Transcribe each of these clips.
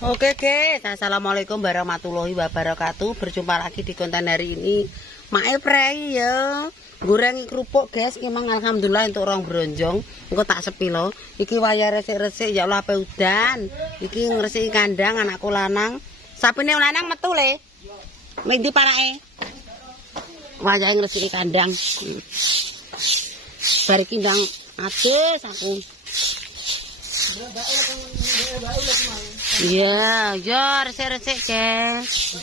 Oke guys, assalamualaikum warahmatullahi wabarakatuh. Berjumpa lagi di konten hari ini. Mae prei ya. Goreng kerupuk guys, memang alhamdulillah untuk orang bronjong. Engko tak sepi lo. Iki waya resik-resik ya Allah ape udan. Iki ngresiki kandang anakku lanang. Sapine lanang metu le. Mendi parake. Wayahe ngresiki kandang. Bar iki ndang adus aku. Iya, ya resik-resik guys.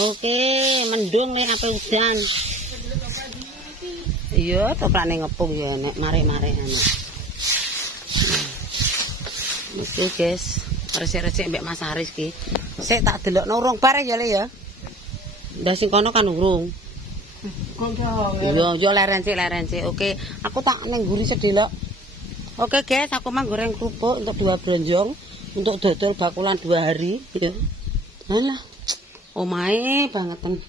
Oke, mendung nih apa hujan. Iya, toprane ngepung ya nek mare-mare ana. Oke guys, resik-resik mbek Mas Haris ki. Sik tak delokno urung bareng ya le ya. Ndak sing kono kan urung. Iya, yo leren-sik. Oke, aku tak ning nguri sedelok. Oke guys, aku mah goreng kerupuk untuk 2 bronjong, untuk dodol bakulan 2 hari ya. Alah. Omahe bangetan.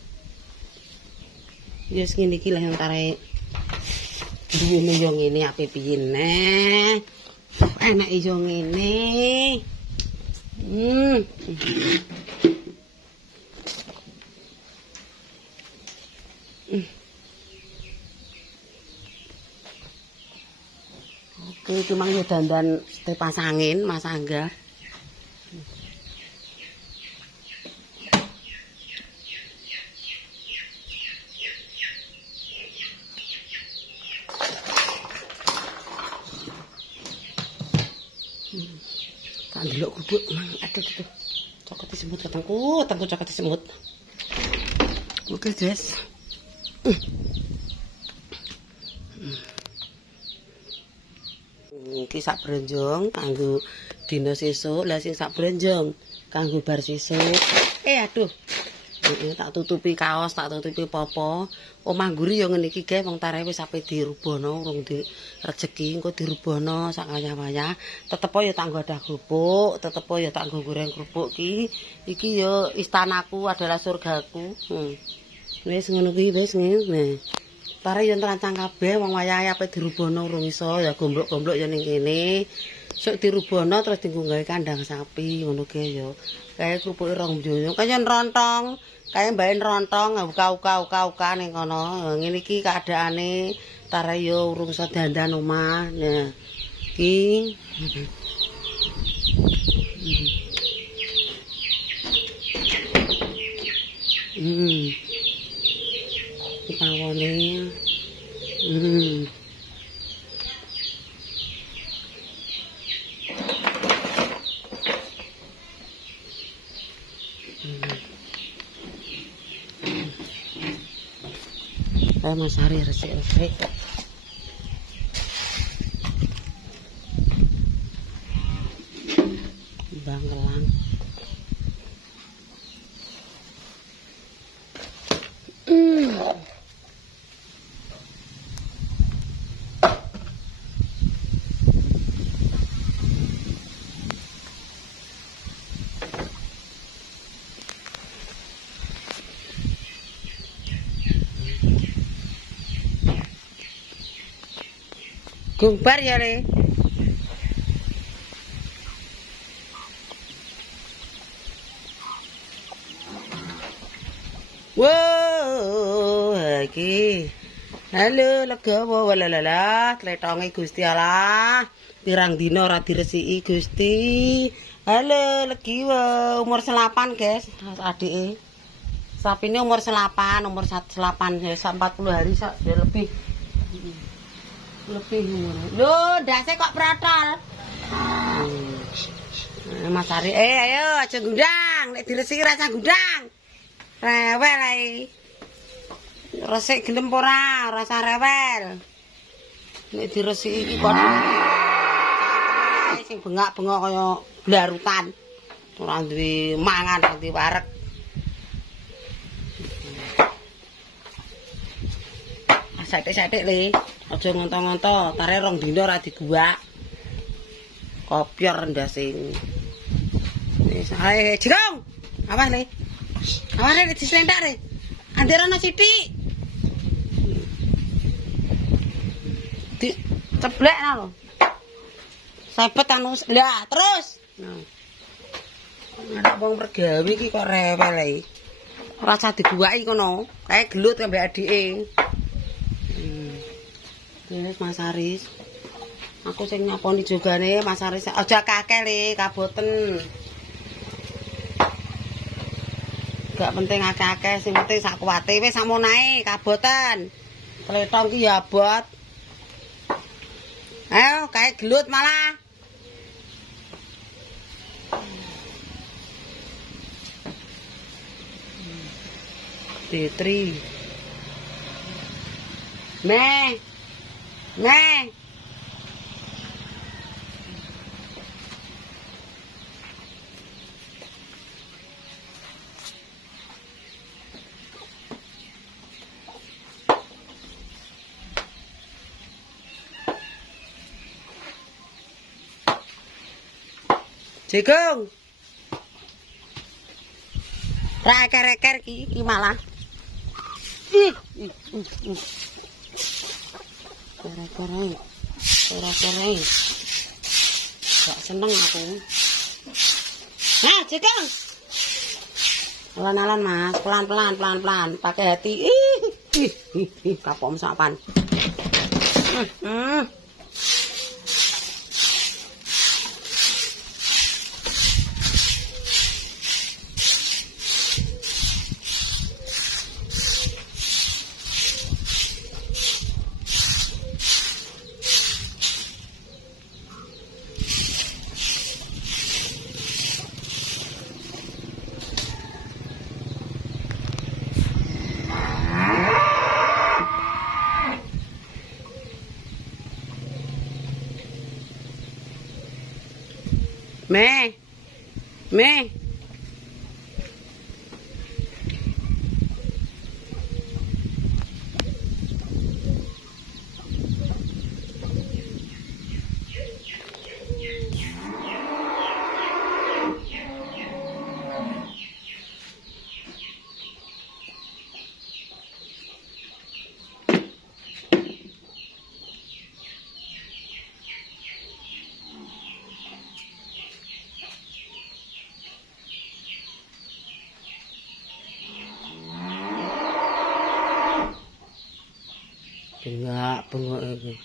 Ya segini iki lah yang tarik. Duwene yo ngene ape piye neh. Enak yo ngene. Oke, cuma ya dandan kipas angin Mas Angga. Tak ndelok kerupuk mang aduh. Cokoti semut ketengku cokoti semut. Oke, guys. Iki sak bronjong kanggo dina sesuk, lah sing sak bronjong kanggo bar sesuk. Aduh. Tak tutupi kaos, tak tutupi popo. Omah nguri ya ngene iki, guys, wong tarehe wis ape dirubono, urung di rejeki, engko dirubono sak wayah-wayah. Tetep ya tak nggo adah kerupuk, tetep ya tak nggo goreng kerupuk ki. Iki ya istanaku adalah surgaku. Wis ngono kuwi wis ngene. Tare yo terancang kabeh wong wayahe ape dirubono urung iso ya gomblok-gomblok ya ning kene. Sok dirubono terus dienggo gawe kandang sapi ngono ge yo. Kae krupuke rong donya kaya nrontong, kae mbae nrontong uka-uka ning kono. Ngene iki keadaane tare yo urung iso dandan omah. Nah, iki pawone Mas Hari resik-resik. Bangkelang. Gumbar ya le. Wow, iki. Halo, legawa walalala, tletonge Gusti Allah. Pirang dina ora diresiki Gusti. Halo, legi umur 8 guys, adike. Sapine umur 8 ya 40 hari ya lebih. Lho, ndase kok protol. Mas Ari, ayo aja gundang, nek diresiki rasa gundang. Rewel ae. Resik gelem ora, rasa rewel. Nek diresiki iki kok sing bengak-bengok kaya blarutan. Ora duwe mangan, ora duwe wareg. Sathik-sathik le. Aja ngonto-ngonto, tare rong dina ora diguwak. Kopior ndasing. Wis ae jerong. Awas le. Awas le dislentak le. Anderana sithik. Di ceblek lho. Sabet anu. Lah, terus. Nah. Anak wong mergawe iki kok rewel ae. Ora usah diguwaki kono. Kae gelut ambek adike. Wis Mas Aris. Aku sing nyaponi jogane Mas Aris. Aja kakek le, kaboten. Gak penting akeh-akeh, sing penting sak kuwate wis sakmono ae, kaboten. Pletong ki ya abot. Ayo, kae gelut malah. Tetri. Meh. Meh. Jegong. Ra eker-eker ki malah. Kere-kere. Gak seneng aku. Nah, Jegong. Alan-alan Mas, pelan-pelan. Pakai hati. Kapok sapan. Meh. Bengok iki.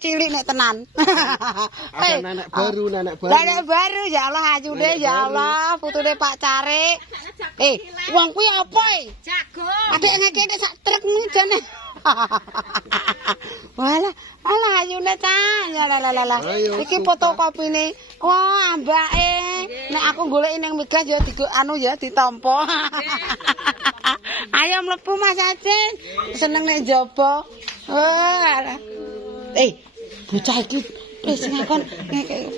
Cilik nek tenan. Nenek baru. Nenek baru ya Allah ajune ya Allah, putune Pak Carik. Wong kuwi apa e? Jagung. Adek ngekene sak truk jane. Walah, alah ayune ta. Ya la. Iki fotokopine. Wah, ambake. Nek aku goleki ning migas ya ditampa. Ayo mlebu Mas Acin. Seneng nek njaba. Wah. Bocah iki wis ngakon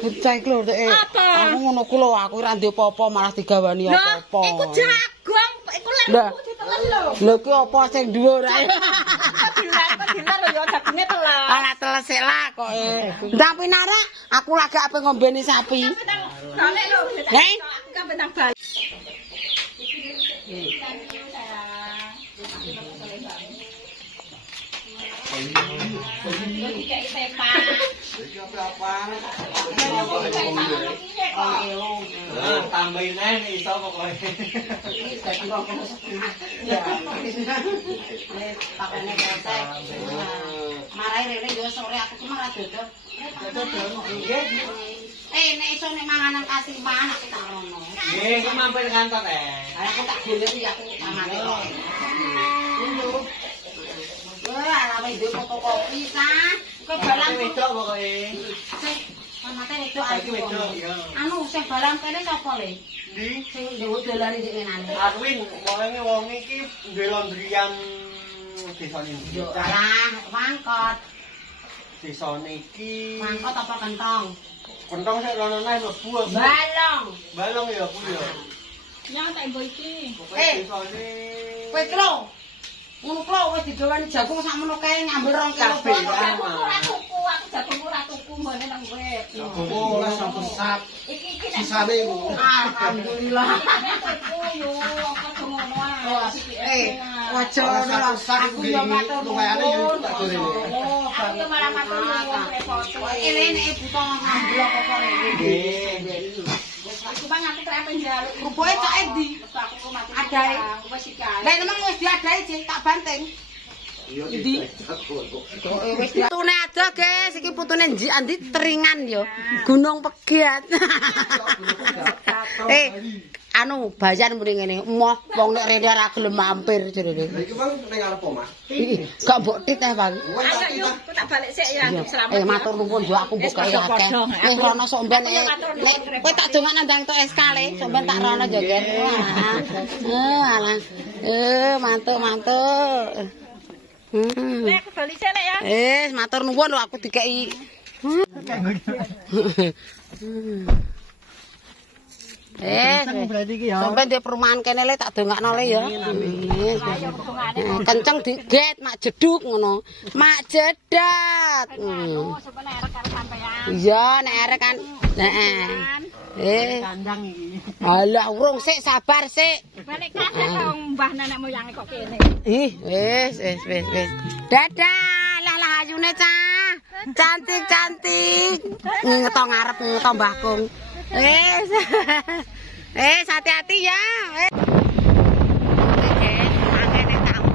bocah iki lho aku ngono ku lho aku ora ndek apa-apa malah digawani apa-apa. Iku jagung, iku lembu ditelan lho. Lho ki apa sing dhuwur ae. Dilar lho ya jagunge telan. Alah telesik lah kok. Ndang pinarak aku lagi ape ngombeni sapi. Soale lho, aku kan benang bal. Tambahin aja nih iso pokoknya. Pakainya kresek. Marahi rene yo sore aku ki marah dodol. Nek iso nek manganan kasih mangan aku tak rono. Nggih, kok mampir kantor Aku tak golek iki aku mangane kok. Wah, lama itu fotokopi kan. Kok balang wedok pokoknya. Pamate wedok anu sing balang kene sapa le? Ndi? Sing ndewut dolane ndek ngenane. Arwin, pokoknya wong iki duwe laundryan desane iki. Yo alah, mangkot. Desane iki. Mangkot apa kentong? Kentong sik rono neh mlebu. Balong. Balong ya aku ya. Nyang tak mbok iki. Desane. Kowe klo. Ngono klo wis digawani jagung sakmono kae ngambil 2 kilo. Aku ora tuku, aku jagung ora tuku. iku mbone nang web. Oh, lah satu sak. Iki Sisane iku. Alhamdulillah. aku yo apa ngono ae. Wajo Satu sak iku lumayane yo tak golek. Aku yo malah matur nuwun repot. Ini buta ngamblok apa ini? Aku bang nganti krepe njaluk. Rupoke cak endi? Aku mati. Adae. Wis iki ae. Lah memang wis diadahi sih tak banting. Endi? Putune aja, guys. Iki putune Nji Andi Teringan yo. Gunung Pegiat. Anu bayan muni ngene, emoh wong nek rene ora gelem mampir jerene. Iki Bang ning arep omah. Gak mbok tit teh, Bang. Ayo yo aku tak balik sik ya selamat. Matur nuwun yo aku mbok kaya akeh. Nek rono somben nek kowe tak dongan nandang tok SK le, somben tak rono yo, Gen. Alah. Mantuk. Nek aku balik sik nek ya. Matur nuwun lho aku dikeki. Sampai di perumahan kene le tak dongakno le ya. Kenceng diget mak jeduk ngono. Mak jedat. Iya nek arek kan. Kandang iki. Alah urung sik sabar sik. Balik kabeh wong mbah nenek moyange kok kene. Wis. Dadah, lah ayune cah. Cantik. Ngeto ngarep ngeto Mbah Kung. Hati-hati ya. Oke, mangene tamu.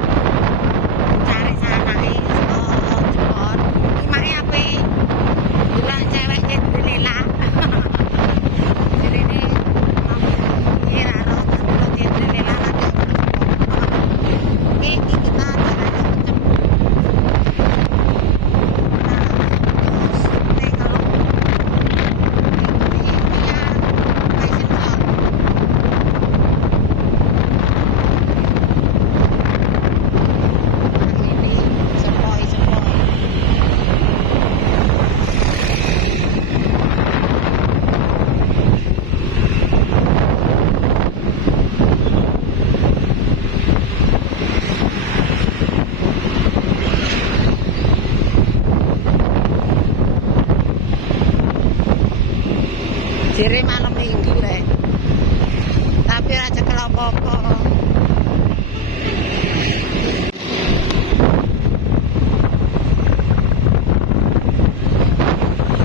Cari sanake cepot. Imake ape? Bilang ceweknya Lela. Jadi ini kira roh kalau dia Lela lagi. Oke, kita jere malam minggu le. Tapi ora cekel apa-apa.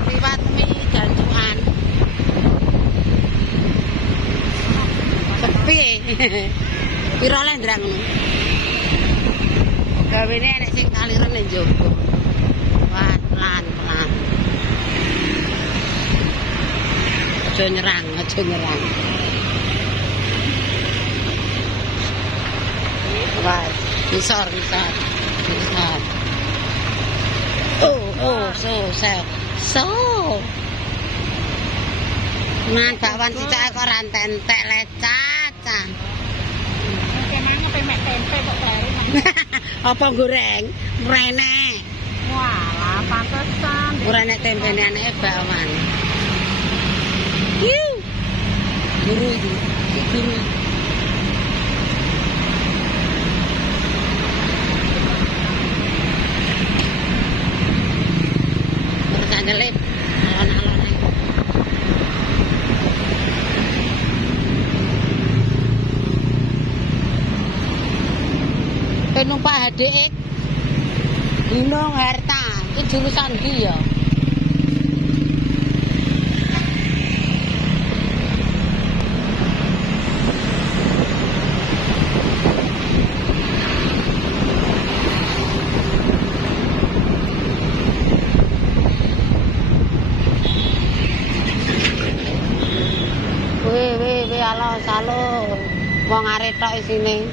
Liwat mie jancuan. Sepi. Piro le ndrang. Gawene enek sing kaliren nang njaba. Wah, pelan-pelan. Aja nyerang. Wah, bisor. So. Nang bakwan cicake kok ora entek le caca. Kemane pemek tempe kok baru. Apa goreng? Mrene. Walah, pantesan. Mrene tempene anake bakwan. Guru. Terus ada lip, alon-alon aja. Numpak HDX Gunung Harta, itu jurusan dia. Halo, wong arek tok isine.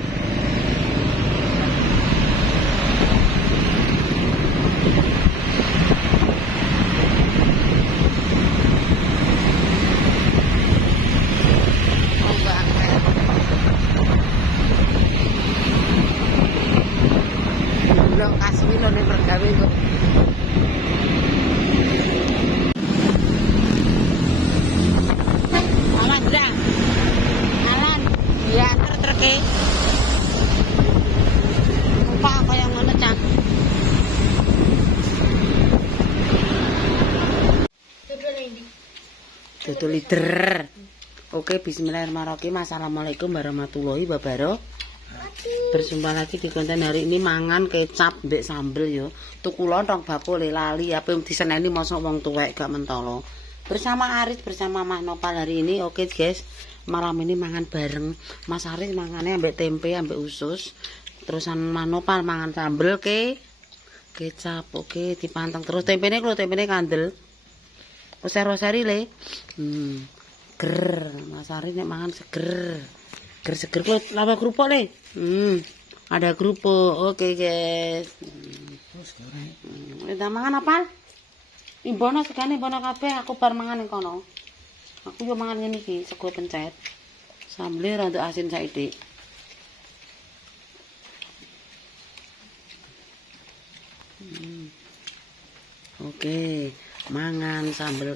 Belum kasih lo nih pergawe kok. Alan, ya, truk-truk Dodol lider. Oke, bismillahirrahmanirrahim. Assalamualaikum warahmatullahi wabarakatuh. Berjumpa lagi di konten hari ini mangan kecap mbek sambel yo. Tuku lontong bakul lali apa diseneni mosok wong tuwek gak mentolo. Bersama Aris bersama Mas Nopal hari ini. Oke guys, malam ini mangan bareng. Mas Aris mangannya ambek tempe ambek usus. Terusan Mas Nopal mangan sambel kecap. Oke, dipanteng terus tempene kandel. Roser-roseri le. Ger, Mas Aris nek mangan seger. Seger kok lama kerupuk le. Ada kerupuk. Oke guys. Udah mangan apa? Imbono segane imbono kabeh aku bar mangan ning kono. Aku yo mangan ngene iki, sego pencet. Sambel rada asin saithik. Oke, mangan sambel